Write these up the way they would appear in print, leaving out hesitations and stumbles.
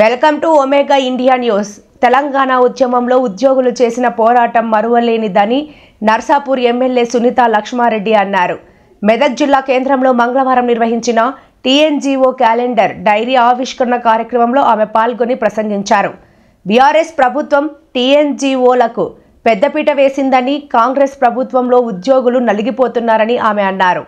Welcome to omega India news. Telangana ఉద్యమంలో ఉద్యోగులు చేసిన పోరాటం మరువలేనిదని నర్సాపూర్ ఎమ్మెల్యే సునీత లక్ష్మారెడ్డి అన్నారు. మెదక్ జిల్లా కేంద్రంలో మంగళవారం నిర్వహించిన టీఎన్జీఓ క్యాలెండర్ డైరీ ఆవిష్కరణ కార్యక్రమంలో ఆమె పాల్గొని ప్రసంగించారు. బీఆర్ఎస్ ప్రభుత్వం టీఎన్జీఓలకు పెద్దపీట వేసిందని, కాంగ్రెస్ ప్రభుత్వంలో ఉద్యోగులు నలిగిపోతున్నారని ఆమె అన్నారు.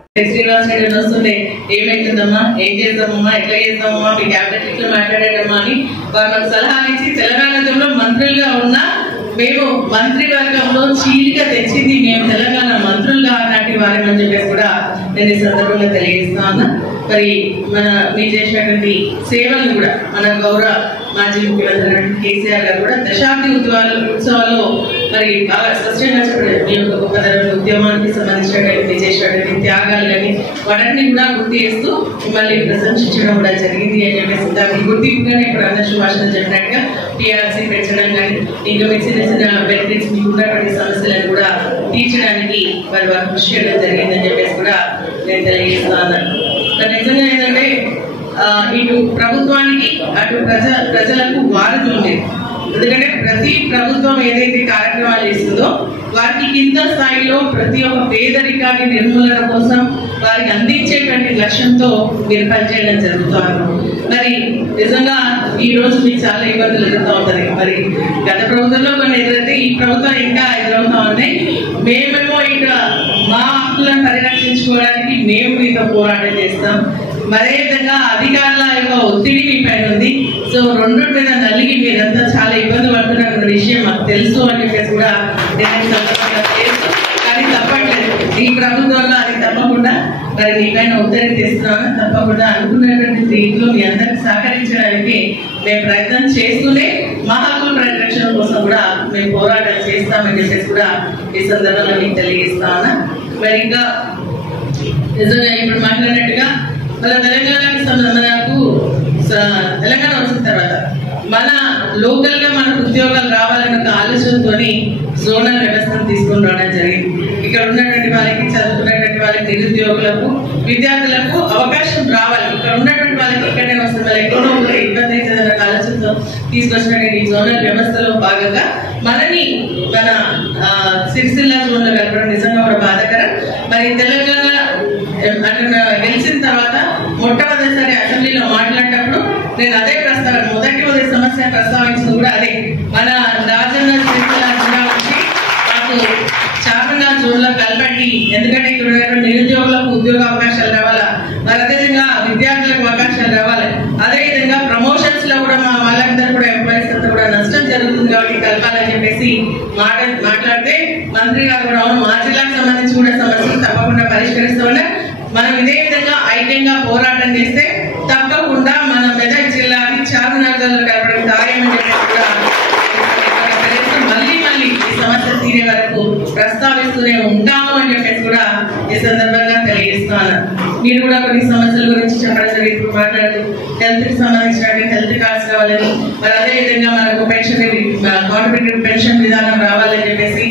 మేము మంత్రివర్గంలో చీలిక తెచ్చింది మేము తెలంగాణ మంత్రులుగా నాటి వారని చెప్పేసి కూడా నేను ఈ సందర్భంగా తెలియజేస్తా ఉన్నా. మరి మీరు చేసినటువంటి సేవలు కూడా మన గౌరవ మాజీ ముఖ్యమంత్రి కేసీఆర్ గారు కూడా దశాబ్ది ఉత్సవాల్లో మరి బాగా స్పష్టంగా చెప్పారు. మీ యొక్క గొప్పతనం ఉద్యమానికి సంబంధించినటువంటి చేసినటువంటి త్యాగాలు కానీ వాటిని కూడా గుర్తు చేస్తూ మిమ్మల్ని ప్రశంసించడం కూడా జరిగింది అని చెప్పేసి దానికి గుర్తింపుగానే ఇప్పుడు అన్న సుభాషణ చెప్పినట్టుగా టీఆర్సీ పెంచడం కానీ ఇంకా మీరు చిన్న చిన్న బెనిఫిట్స్ మీకు ఉన్నటువంటి సమస్యలను కూడా తీర్చడానికి వారు కృషి చేయడం జరిగిందని చెప్పేసి కూడా నేను తెలియజేస్తున్నాను. నిజంగా ఏంటంటే ఇటు ప్రభుత్వానికి అటు ప్రజలకు వారధులు లేదు. ఎందుకంటే ప్రతి ప్రభుత్వం ఏదైతే కార్యక్రమాలు ఇస్తుందో వారికి కింద స్థాయిలో ప్రతి ఒక్క పేదరికాన్ని నిర్మూలన కోసం వారికి అందించేటువంటి లక్ష్యంతో మీరు పనిచేయడం జరుగుతారు. మరి నిజంగా ఈ రోజు మీకు చాలా ఇబ్బందులు ఎదురుతూ ఉంటుంది. మరి గత ప్రభుత్వంలో కొన్ని ఎదురైతే ఈ ప్రభుత్వం ఇంకా ఎదురవుతా ఉన్నాయి. మేమేమో ఇక మా హక్కులను పరిరక్షించుకోవడానికి మేము మీతో పోరాటం చేస్తాం. మరే విధంగా అధికారుల యొక్క ఒత్తిడి మీ పైన ఉంది. సో రెండు మీద నలిగి మీరంతా చాలా ఇబ్బంది పడుతున్న విషయం మాకు తెలుసు అని చెప్పేసి కూడా కానీ తప్పట్లేదు. ఈ ప్రభుత్వంలో అది తప్పకుండా మరి మీ పైన ఒత్తిడి తెస్తున్నాను. తప్పకుండా అనుకున్నటువంటి రీతిలో మీ అందరికి సహకరించడానికి మేము ప్రయత్నం చేస్తూనే మా హక్కుల పరిరక్షణ కోసం కూడా మేము పోరాటం చేస్తామని చెప్పేసి కూడా ఈ సందర్భంగా మీకు తెలియజేస్తా ఉన్నా. మరి ఇంకా నిజంగా ఇప్పుడు మాట్లాడినట్టుగా మన తెలంగాణకి మనకు తెలంగాణ వచ్చిన తర్వాత మన లోకల్ గా మనకు ఉద్యోగాలు రావాలన్న ఒక ఆలోచనతో జోనల్ వ్యవస్థను తీసుకొని రావడం జరిగింది. ఇక్కడ ఉన్నటువంటి వాళ్ళకి చదువుకున్నటువంటి వాళ్ళకి నిరుద్యోగులకు విద్యార్థులకు అవకాశం రావాలి. ఇక్కడ ఉన్నటువంటి వాళ్ళకి ఇక్కడే వస్తుంది వాళ్ళ ఎక్కడో ఇబ్బంది అవుతుందన్న ఆలోచనతో తీసుకొచ్చినటువంటి జోనల్ వ్యవస్థలో భాగంగా మనని మన సిరిసిల్ల జోన్ లో కలపడం నిజంగా కూడా బాధాకరం. మరి తెలంగాణ గెలిచిన తర్వాత మొట్టమొదటిసారి అసెంబ్లీలో మాట్లాడేటప్పుడు నేను అదే మొదటి సమస్య ప్రస్తావించింది కూడా అదే. మన రాజన్న సిరిసిల్ల జిల్లా నుంచి మాకు చార్మినార్ జోన్ లో కలపండి. ఎందుకంటే ఇక్కడ నిరుద్యోగులకు ఉద్యోగ అవకాశాలు రావాలా, మరి అదేవిధంగా విద్యార్థులకు అవకాశాలు రావాలి. అదేవిధంగా ప్రమోషన్స్ లో కూడా మా వాళ్ళందరూ కూడా ఎంప్లాయీస్ అంతా కూడా నష్టం జరుగుతుంది కాబట్టి కలపాలని చెప్పేసి మాట్లాడితే మంత్రి గారు కూడా అవును మా జిల్లాకు సంబంధించి కూడా సమస్యలు తప్పకుండా పరిష్కరిస్తామన్నా. మనం ఇదే విధంగా ఐక్యంగా పోరాటం చేస్తే తప్పకుండా మన మెదక్ జిల్లాని చార్మినార్ కలపడం ఖాయమని చెప్పేసి కూడా మళ్ళీ ఈ సమస్య తీరే వరకు ప్రస్తావిస్తూనే ఉంటాము అని చెప్పేసి కూడా ఈ సందర్భంగా తెలియజేస్తున్నాను. మీరు కూడా కొన్ని సమస్యల గురించి చెప్పడం జరిగింది. మాట్లాడుతూ హెల్త్ కి సంబంధించిన హెల్త్ కార్డ్స్ కావాలని, మరి అదేవిధంగా మనకు కాంట్రిబ్యూటరీ పెన్షన్ విధానం రావాలని చెప్పేసి,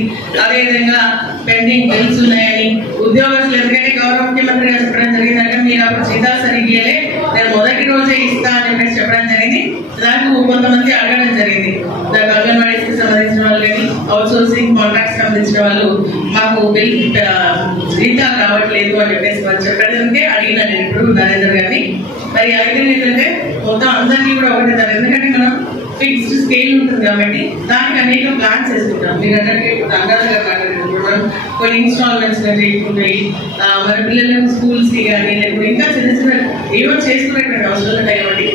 అదేవిధంగా పెండింగ్ బిల్స్ ఉన్నాయని, ఉద్యోగస్తులు ఎందుకంటే గౌరవ ముఖ్యమంత్రి గారు చెప్పడం జరిగిందంటే మీరు అప్పుడు జీతాలు సరిగ్గాలే నేను మొదటి రోజే ఇస్తా అని చెప్పేసి చెప్పడం జరిగింది. దానికి కొంతమంది అడగడం జరిగింది. దానికి అంగన్వాడీస్ కి సంబంధించిన వాళ్ళు కానీ అవుట్ సోర్సింగ్ కాంట్రాక్ట్స్ సంబంధించిన వాళ్ళు మాకు బిల్ జీతాలు రావట్లేదు అని చెప్పేసి వాళ్ళు చెప్పడానికి అడిగినా నేను ఇప్పుడు నరేంద్ర గారిని. మరి అడిగింది ఏంటంటే మొత్తం అందరినీ కూడా ఒకటే సార్, ఎందుకంటే మనం ఫిక్స్డ్ స్కేల్ ఉంటుంది కాబట్టి దానికి అనేక ప్లాన్స్ వేసుకుంటాం. మీరు అందరికీ ఇప్పుడు అంగాలుగా మాట్లాడుకుంటాం. మనం కొన్ని ఇన్స్టాల్మెంట్స్ చేసుకుంటాయి, మన పిల్లలకు స్కూల్స్ కి కానీ లేకపోతే ఇంకా చిన్న చిన్న ఏమో చేసుకునేటువంటి అవసరం ఉంటాయి కాబట్టి